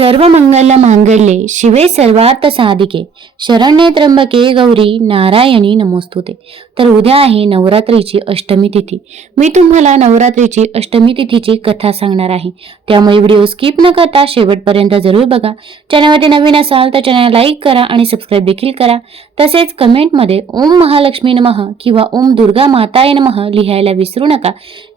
सर्व मंगल मांगल्ये शिवे सर्वार्थ साधिके. शरण्ये त्र्यंबके गौरी नारायणी नमोस्तुते. तर उद्या आहे नवरात्रीची अष्टमी तिथी. मी तुम्हाला नवरात्रीची अष्टमी तिथीची कथा सांगणार आहे. त्यामुळे व्हिडिओ स्किप न करता शेवटपर्यंत जरूर बघा. चॅनलमध्ये नवीन असाल तर चॅनल लाईक करा आणि सबस्क्राईब देखील करा. तसेच कमेंटमध्ये ओम महालक्ष्मी नमः किंवा ओम दुर्गा माताय नमः लिहायला विसरू नका.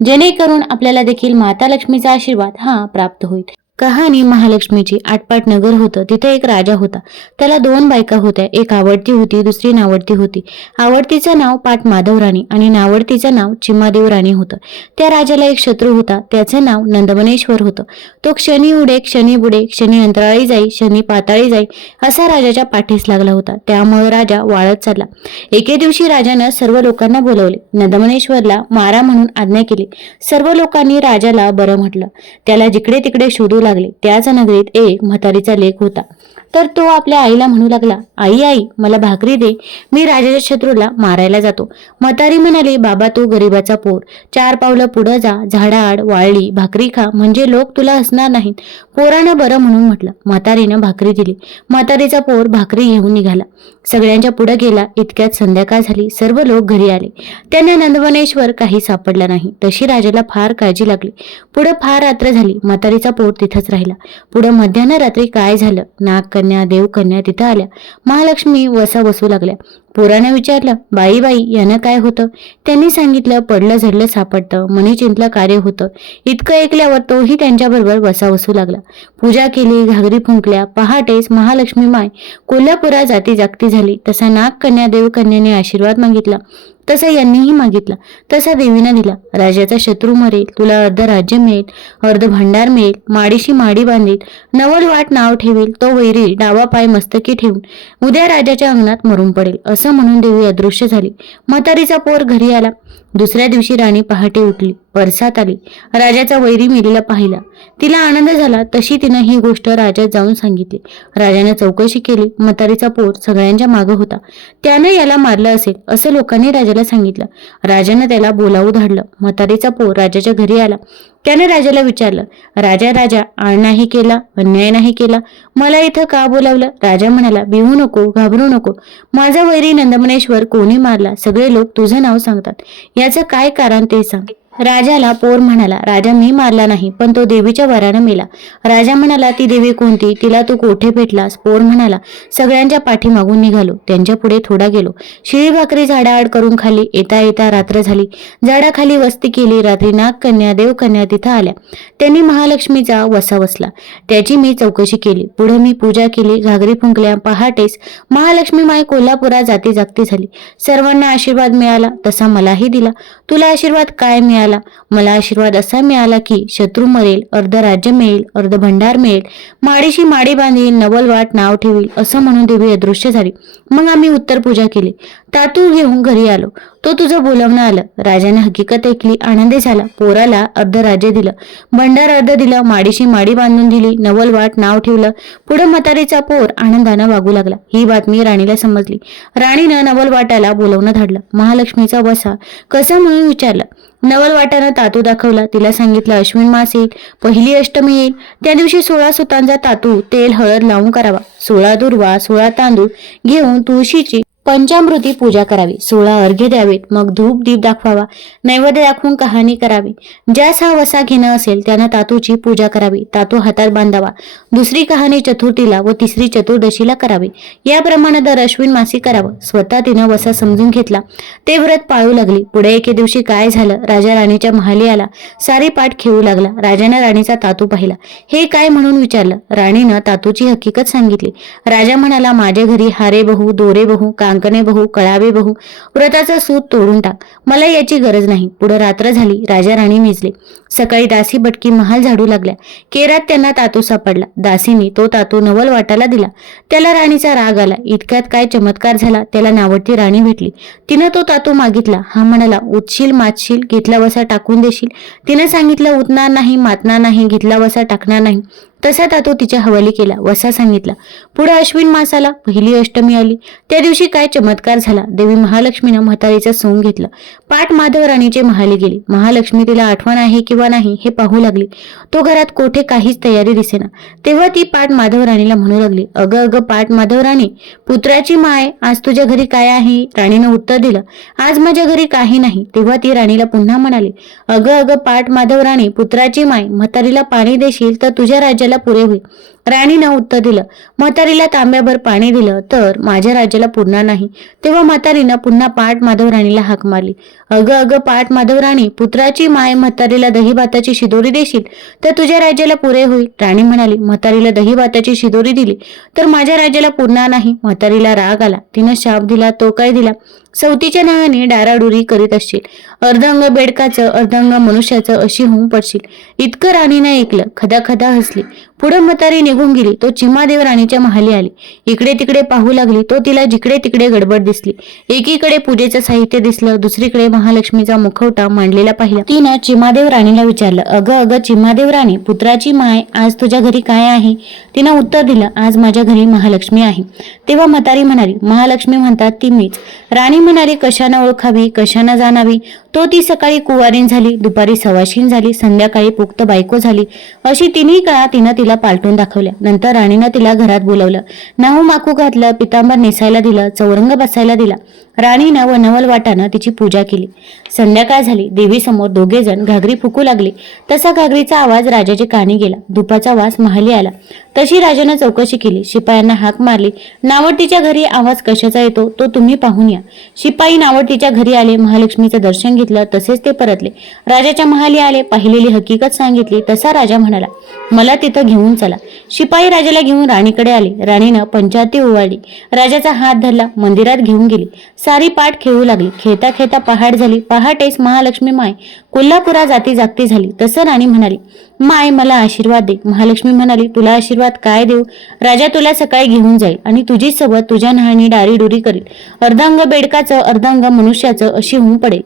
जेणेकरून आपल्याला देखील माता लक्ष्मीचा आशीर्वाद हा प्राप्त होईल. कहाणी महालक्ष्मीची आटपाट नगर होतं. तिथे एक राजा होता. त्याला दोन बायका होत्या. एक आवडती होती दुसरी नावडती होती. आवडतीचं नाव पाट माधव राणी आणि नावडतीचं नाव चिमादेव राणी होतं. त्या राजाला एक शत्रू होता. त्याचे नाव नंदमनेश्वर होतं. तो क्षणी उडे क्षणी बुडे क्षणी अंतराळी जाई क्षणी पाताळी जाई असा राजाच्या पाठीस लागला होता. त्यामुळे राजा वाळत चालला. एके दिवशी राजानं सर्व लोकांना बोलवले. नंदमनेश्वरला मारा म्हणून आज्ञा केली. सर्व लोकांनी राजाला बरं म्हटलं. त्याला जिकडे तिकडे शोधू लागले. त्याच नगरीत एक म्हातारीचा लेख होता. तर तो आपल्या आईला म्हणू लागला आई आई मला भाकरी दे. मी राजाच्या शत्रूला मारायला जातो. म्हातारी म्हणाली बाबा तू गरीबाचा पोर. चार पावलं पुढं जा. झाडाआड वाळली भाकरी खा. म्हणजे लोक तुला हसणार नाहीत. पोरानं बरं म्हणून म्हटलं. म्हातारीनं भाकरी दिली. म्हातारीचा पोर भाकरी घेऊन निघाला. सगळ्यांच्या पुढे गेला. इतक्यात संध्याकाळ झाली. सर्व लोक घरी आले. त्यांना नंदवनेश्वर काही सापडला नाही. तशी राजाला फार काळजी लागली. पुढे फार रात्र झाली. म्हातारीचा पोर तिथंच राहिला. पुढे मध्यान्ह रात्री काय झालं? नाक कन्या देवकन्या तिथं आल्या. महालक्ष्मी वसा बसू लागल्या. पोरानं विचारलं बाई बाई यानं काय होतं? त्यांनी सांगितलं पडलं झडलं सापडतं मनी चिंतलं कार्य होतं. इतकं ऐकल्यावर तोही त्यांच्याबरोबर वसा बसू लागला. पूजा केली घागरी फुंकल्या पहाटेस महालक्ष्मी माय कोल्हापुरा जाती जागती झाली. तसा नागकन्या देवकन्याने आशीर्वाद मागितला. तसा यांनीही मागितला. तसा देवीनं दिला. राजाचा शत्रू मरेल तुला अर्ध राज्य मिळेल अर्ध भांडार मिळेल माडीशी माडी बांधील नवल वाट नाव ठेवील तो वैरी डावा पाय मस्तकी ठेवून उद्या राजाच्या अंगणात मरून पडेल असं असं म्हणून देवी अदृश्य झाली. म्हातारीचा पोर घरी आला. दुसऱ्या दिवशी राणी पहाटे उठली. परसात आली. राजाचा वैरी मेलीला पाहिला. तिला आनंद झाला. तशी तिनं ही गोष्ट राजात जाऊन सांगितली. राजाने चौकशी केली. म्हातारीचा पोर सगळ्यांच्या मागं होता. त्यानं याला मारलं असेल असं लोकांनी राजाला सांगितलं. राजानं त्याला बोलावू धाडलं. म्हातारीचा पोर राजाच्या घरी आला. त्याने राजाला विचारलं राजा राजा आळ नाही केला अन्याय नाही केला. मला इथं का बोलावलं? राजा म्हणाला भिवू नको घाबरू नको. माझा वैरी नंदमनेश्वर कोणी मारला? सगळे लोक तुझं नाव सांगतात. याचं काय कारण ते सांग. राजाला पोर म्हणाला राजा मी मारला नाही पण तो देवीच्या वरानं मेला. राजा म्हणाला ती देवी कोणती? तिला तू कोठे भेटलास? पोर म्हणाला सगळ्यांच्या पाठीमागून निघालो त्यांच्या पुढे थोडा गेलो. शिळी भाकरी झाडाआड करून खाली येता येता रात्र झाली. झाडाखाली वस्ती केली रात्री नागकन्या देवकन्या तिथं आल्या. त्यांनी महालक्ष्मीचा वसा बसला त्याची मी चौकशी केली. पुढे मी पूजा केली घागरी फुंकल्या पहाटेस महालक्ष्मी माय कोल्हापुरात जाती जागती झाली. सर्वांना आशीर्वाद मिळाला तसा मलाही दिला. तुला आशीर्वाद काय मिळाला? मला आशीर्वाद असा मिळाला की शत्रू मरेल अर्ध राज्य मिळेल अर्ध भंडार मिळेल. माडीशी माडी बांधील नवल वाट नाव ठेवील असं म्हणून देवी अदृश्य झाली. मग आम्ही उत्तर पूजा केली. तातूर घेऊन घरी आलो. तो तुझं बोलवणं आलं. राजाने हकीकत ऐकली आनंदी झाला. पोराला अर्ध राज्य दिलं. भंडार अर्ध दिलं माडीशी माडी बांधून दिली नवल वाट नाव ठेवलं. पुढे म्हातारीचा पोर आनंदानं वागू लागला. ही बातमी राणीला समजली. राणीनं नवल वाटाला बोलवणं धाडलं. महालक्ष्मीचा वसा कसा म्हणून विचारलं. नवल वाटानं तातू दाखवला. तिला सांगितलं अश्विन मास येईल. पहिली अष्टमी येईल. त्या दिवशी सोळा सुतांचा तातू तेल हळद लावून करावा. सोळा दुर्वा सोळा तांदूळ घेऊन तुळशीची पंचामृती पूजा करावी. सोळा अर्घ्य द्यावेत. मग धूप दीप दाखवावा. नैवेद्य दाखवून कहाणी करावी. ज्यास हा वसा घेणं असेल त्यानं तातूची पूजा करावी. तातू हातात बांधावा. दुसरी कहाणी चतुर्थीला व तिसरी चतुर्दशीला करावी. याप्रमाणे दर अश्विन मासी करावं. स्वतः तिनं वसा समजून घेतला. ते व्रत पाळू लागली. पुढे एके दिवशी काय झालं? राजा राणीच्या महाली आला. सारी पाठ खेळू लागला. राजाने राणीचा तातू पाहिला. हे काय म्हणून विचारलं? राणीनं तातूची हकीकत सांगितली. राजा म्हणाला माझ्या घरी हारे बहू दोरे बहू कांकणे बहू कळावे बहू व्रताचं सूत तोडून टाक. मला याची गरज नाही. पुढे रात्र झाली राजा राणी निजले सकाळी दासी बटकी महाल झाडू लागल्या. केरात त्यांना तातू सापडला. दासीनी तो तातू नवल वाटाला दिला. त्याला राणीचा राग आला. इतक्यात काय चमत्कार झाला त्याला नावडती राणी भेटली. तिनं तो तातू मागितला. हा म्हणाला उतशील मातशील घेतला वसा टाकून देशील. तिनं सांगितलं उतणार नाही मातणार नाही घेतला वसा टाकणार नाही. तसा तातो तिच्या हवाली केला वसा सांगितला. पुढे अश्विन मासाला पहिली अष्टमी आली. त्या दिवशी काय चमत्कार झाला? देवी महालक्ष्मीनं म्हातारीचा सोंग घेतला. पाठ माधव राणीचे महाली गेली. महालक्ष्मी तिला आठवण आहे किंवा नाही हे पाहू लागली. तो घरात कोठे काहीच तयारी दिसेना. तेव्हा ती पाठ माधव राणीला म्हणू लागली अगं अगं पाठ माधव राणी पुत्राची माय आज तुझ्या घरी काय आहे? राणीनं उत्तर दिलं आज माझ्या घरी काही नाही. तेव्हा ती राणीला पुन्हा म्हणाली अगं अगं पाठ माधव राणी पुत्राची माय म्हातारीला पाणी देशील तर तुझ्या राज्याला पुरे होईल राणीनं उत्तर दिलं म्हातारीला तांब्याभर पाणी दिलं तर माझ्या राज्याला पुन्हा नाही. तेव्हा म्हातारीनं पुन्हा पाठ माधवराणीला हाक मारली. अगं अगं पाठ माधवराणी पुत्राची माय म्हातारीला दही भाताची शिदोरी देशील तर तुझ्या राज्याला पुरे होईल. राणी म्हणाली म्हातारीला दही भाताची शिदोरी दिली तर माझ्या राज्याला पुन्हा नाही. म्हातारीला राग आला. तिनं शाप दिला तो काय दिला. सवतीच्या नावाने डाराडुरी करीत असशील. अर्धांग बेडकाचं अर्धांग मनुष्याचं अशी होऊन पडशील. इतकं राणीनं ऐकलं. खदा खदा हसली. पुढे म्हातारी निघून गेली. तो चिमादेव राणीच्या महाली आली. इकडे तिकडे पाहू लागली. तो तिला जिकडे तिकडे गडबड दिसली. एकीकडे पूजेचं साहित्य दिसलं. दुसरीकडे महालक्ष्मीचा मुखवटा मांडलेला पाहिला. तिनं चिमादेव राणीला विचारलं अगं अगं चिमादेव राणी पुत्राची माय आज तुझ्या घरी काय आहे? तिनं उत्तर दिलं आज माझ्या घरी महालक्ष्मी आहे. तेव्हा म्हातारी म्हणाली महालक्ष्मी म्हणतात ती मीच. राणी म्हणाली कशानं ओळखावी? कशानं जाणावी? तो ती सकाळी कुवारीन झाली दुपारी सवाशीन झाली संध्याकाळी पुक्त बायको झाली. अशी तिन्ही काळा तिनं तिला पालटून दाखवल्या. नंतर राणीनं तिला घरात बोलवलं. नाहू माकू घातलं पितांबर नेसायला दिलं चौरंग बसायला दिला. राणीनं व नवल वाटानं तिची पूजा केली. संध्याकाळ झाली. देवीसमोर दोघे जण घागरी फुकू लागले. तसा घागरीचा आवाज राजाच्या कानी गेला. धुपाचा वास महाली आला. तशी राजानं चौकशी केली. शिपायांना हाक मारली. नावडतीच्या घरी आवाज कशाचा येतो तो तुम्ही पाहून या. शिपाई नावडतीच्या घरी आले. महालक्ष्मीचं दर्शन घेतलं सांगितलं तसेच ते परतले. राजाच्या महाली आले पाहिलेली हकीकत सांगितली तसा राजा म्हणाला मला तिथं घेऊन चला. शिपाई राजाला घेऊन राणीकडे आले. राणीनं पंचायती ओवाळली. राजाचा हात धरला मंदिरात घेऊन गेली. सारी पाठ खेळू लागली. खेळता खेळता पहाट झाली. पहाटेस महालक्ष्मी माय कोल्हापुरा जाती जागती झाली. तसं राणी म्हणाली माय मला आशीर्वाद दे. महालक्ष्मी म्हणाली तुला आशीर्वाद काय देऊ? राजा तुला सकाळी घेऊन जाईल आणि तुझी सोबत तुझ्या न्हाणी डारीडुरी करील. अर्धांग बेडकाचं अर्धांग मनुष्याचं अशी होऊन पडेल.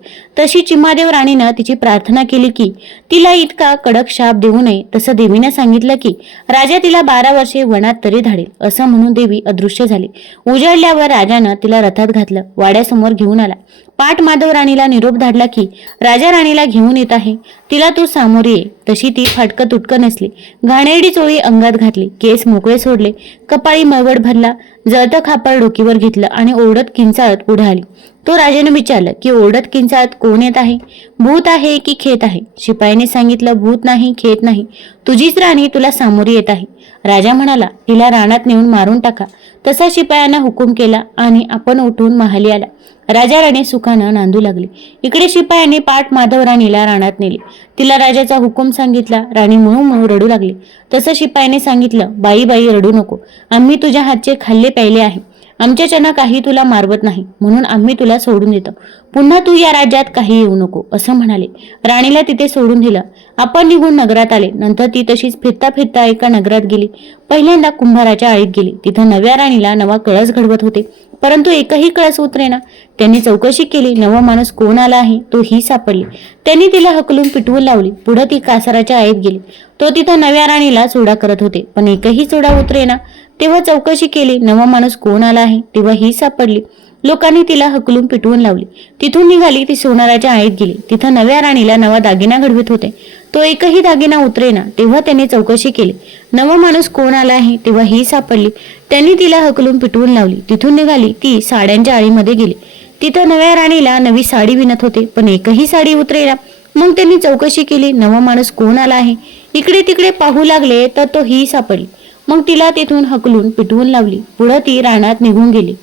तशी चिमादेव राणीनं तिची प्रार्थना केली की तिला इतका कडक शाप देऊ नये तसं देवीनं सांगितलं की राजा तिला बारा वर्षे वनात तरी धाडेल असं म्हणून देवी अदृश्य झाली. उजळल्यावर राजानं तिला रथात घातलं वाड्यासमोर घेऊन आला. पाठ माधव राणीला निरोप धाडला की राजा राणीला घेऊन येत आहे तिला तू सामोरी ये तशी ती फाटकं तुटकं नसली. घाणेरडी चोळी अंगात घातली केस मोकळे सोडले कपाळी मळवड भरला जळतं खापर डोकीवर घेतलं आणि ओरडत किंचाळत पुढे आली. तो राजाने विचारलं की ओरडत किंचाळत कोण येत आहे? भूत आहे की खेत आहे? शिपाईने सांगितलं भूत नाही खेत नाही. तुझीच राणी तुला सामोरी येत आहे. राजा म्हणाला तिला रानात नेऊन मारून टाका. तसा शिपायांना हुकूम केला आणि आपण उठून महाली आला. राजा राणी सुखानं नांदू लागली. इकडे शिपायांनी पाठ माधव राणीला रानात नेली. तिला राजाचा हुकूम सांगितला राणी म्हणू म्हणू रडू लागली. तसं शिपायाने सांगितलं बाई बाई रडू नको. आम्ही तुझ्या हातचे खाल्ले प्यायले आहे. आमच्याच्यानं काही तुला मारवत नाही म्हणून आम्ही तुला सोडून देतो. पुन्हा तू या राज्यात काही येऊ नको असं म्हणाले. राणीला तिथे सोडून दिलं. आपण निघून नगरात आले. नंतर ती तशीच फिरता फिरता एका नगरात गेली. पहिल्यांदा कुंभाराच्या आळीत गेली. तिथं नव्या राणीला नवा कळस घडवत होते. परंतु एकही कळस उतरेना. त्यांनी चौकशी केली. नवा माणूस कोण आला आहे तो ही सापडली. त्यांनी तिला हकलून पिटवून लावली. पुढे ती कासाराच्या आळीत गेली. तो तिथं नव्या राणीला सोडा करत होते. पण एकही सोडा उतरेना. तेव्हा चौकशी केली. नवा माणूस कोण आला आहे? तेव्हा ही सापडली. लोकांनी तिला हकलून पिटवून लावली. तिथून निघाली ती सोनाराच्या आळीत गेली. तिथं नव्या राणीला नवा दागिना घडवित होते. तो एकही दागिना उतरेना तेव्हा त्याने चौकशी केली. नवा माणूस कोण आला आहे? तेव्हा ही सापडली. त्यांनी तिला हकलून पिटवून लावली. तिथून निघाली ती साड्यांच्या आळीमध्ये गेली. तिथं नव्या राणीला नवी साडी विणत होते पण एकही साडी उतरेना. मग त्यांनी चौकशी केली. नवा माणूस कोण आला आहे? इकडे तिकडे पाहू लागले तर तो ही सापडली. मग तिला तिथून हकलून पिटवून लावली. पुढं ती रानात निघून गेली.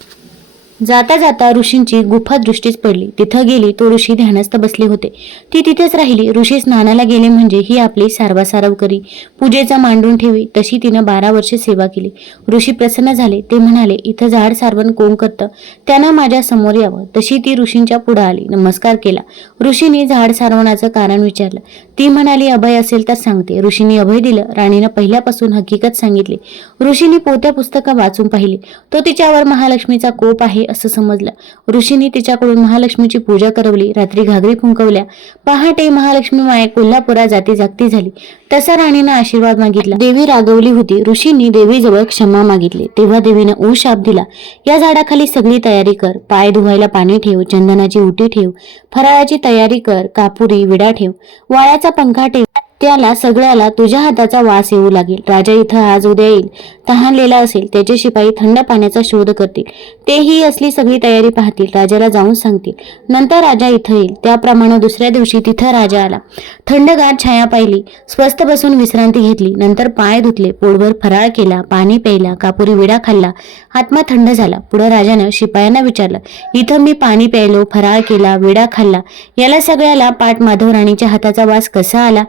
जाता जाता ऋषींची गुफा दृष्टीच पडली. तिथं गेली तो ऋषी ध्यानस्थ बसले होते. ती तिथेच राहिली. ऋषी स्नानाला गेले म्हणजे ही आपली सारवासारव करी. पूजेचा मांडून ठेवी तशी तिनं बारा वर्षे सेवा केली. ऋषी प्रसन्न झाले. ते म्हणाले इथं झाड सारवण कोण करतं? त्यानं माझ्यासमोर यावं. तशी ती ऋषींच्या पुढे आली. नमस्कार केला. ऋषीने झाड सारवणाचं कारण विचारलं. ती म्हणाली अभय असेल तर सांगते. ऋषींनी अभय दिलं. राणीनं पहिल्यापासून हकीकत सांगितली. ऋषीने पोत्या पुस्तकं वाचून पाहिली. तो तिच्यावर महालक्ष्मीचा कोप आहे आहे असं समजलं. ऋषीने तिच्याकडून महालक्ष्मीची पूजा करवली रात्री घागरी फुंकवल्या. पहाटे महालक्ष्मी माय कोल्हापुरा जाती जागती झाली. तसा राणीनं आशीर्वाद मागितला. देवी रागवली होती. ऋषींनी देवीजवळ क्षमा मागितली. तेव्हा देवीनं ऊ शाप दिला. या झाडाखाली सगळी तयारी कर. पाय धुवायला पाणी ठेव. चंदनाची उटी ठेव. फराळाची तयारी कर. कापुरी विडा ठेव. वाळ्याचा पंखा ठेव. त्याला सगळ्याला तुझ्या हाताचा वास येऊ लागेल. राजा इथं आज उद्या येईल. तहानलेला असेल. त्याचे शिपाई थंड पाण्याचा शोध करतील. तेही असली सगळी तयारी पाहतील. राजाला जाऊन सांगतील. नंतर राजा इथं येईल. त्याप्रमाणे दुसऱ्या दिवशी तिथं राजा आला. थंडगार छाया पाहिली. स्वस्त बसून विश्रांती घेतली. नंतर पाय धुतले. पोटभर फराळ केला. पाणी प्यायला. कापुरी विडा खाल्ला. आत्मा थंड झाला. पुढे राजानं शिपायांना विचारलं. इथं मी पाणी प्यायलो फराळ केला विडा खाल्ला. याला सगळ्याला पाठ माधव राणीच्या हाताचा वास कसा आला?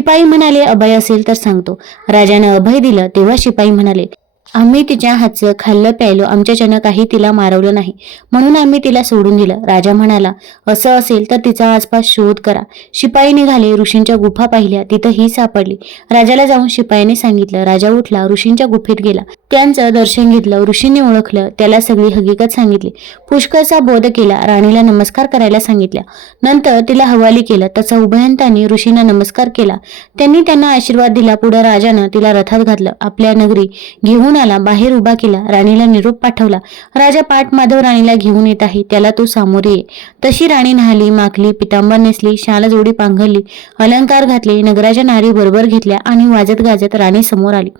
शिपाई म्हणाले अभय असेल तर सांगतो. राजानं अभय दिलं तेव्हा शिपाई म्हणाले आम्ही तिच्या हातचं खाल्लं प्यायलो. आमच्याच्यानं काही तिला मारवलं नाही. म्हणून आम्ही तिला सोडून दिलं. राजा म्हणाला असं असेल तर तिचा आसपास शोध करा. शिपाई निघाले ऋषींच्या गुफा पाहिल्या. तिथं ही सापडली. राजाला जाऊन शिपायाने सांगितलं. राजा उठला ऋषींच्या गुफेत गेला. त्यांचं दर्शन घेतलं ऋषींनी ओळखलं. त्याला सगळी हकीकत सांगितली. पुष्कळचा बोध केला राणीला नमस्कार करायला सांगितल्या. नंतर तिला हवाली केलं. तसा उभयंतांनी ऋषींना नमस्कार केला. त्यांनी त्यांना आशीर्वाद दिला. पुढे राजानं तिला रथात घातलं. आपल्या नगरी घेऊन आला बाहेर उभा केला राणीला निरोप पाठवला. राजा पाठ माधव राणीला घेऊन येत आहे त्याला तू सामोरे ये. तशी राणी न्हाली माखली पितांबर नेसली शालजोडी पांघरली अलंकार घातले नगराच्या नारी बरोबर घेतल्या आणि वाजत गाजत राणी समोर आली.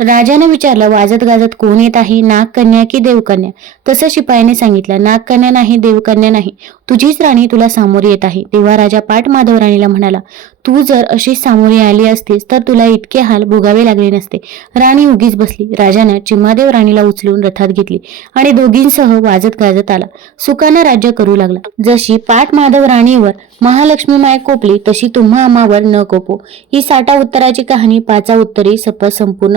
राजाने विचारलं वाजत गाजत कोण येत आहे? नागकन्या की देवकन्या? तसं शिपायाने सांगितलं नागकन्या नाही देवकन्या नाही. तुझीच राणी तुला सामोरी येत आहे. तेव्हा राजा पाठ माधव राणीला म्हणाला तू जर अशी सामोरी आली असतीस तर तुला इतके हाल भोगावे लागले नसते. राणी उगीच बसली. राजानं चिम्मादेव राणीला उचलून रथात घेतली आणि दोघींसह वाजत गाजत आला. सुखानं राज्य करू लागला. जशी पाठ माधव राणीवर महालक्ष्मी माय कोपली तशी तुम्हा आम्हावर न कोपो. ही साठा उत्तराची कहाणी पाचा उत्तरी सपत संपूर्ण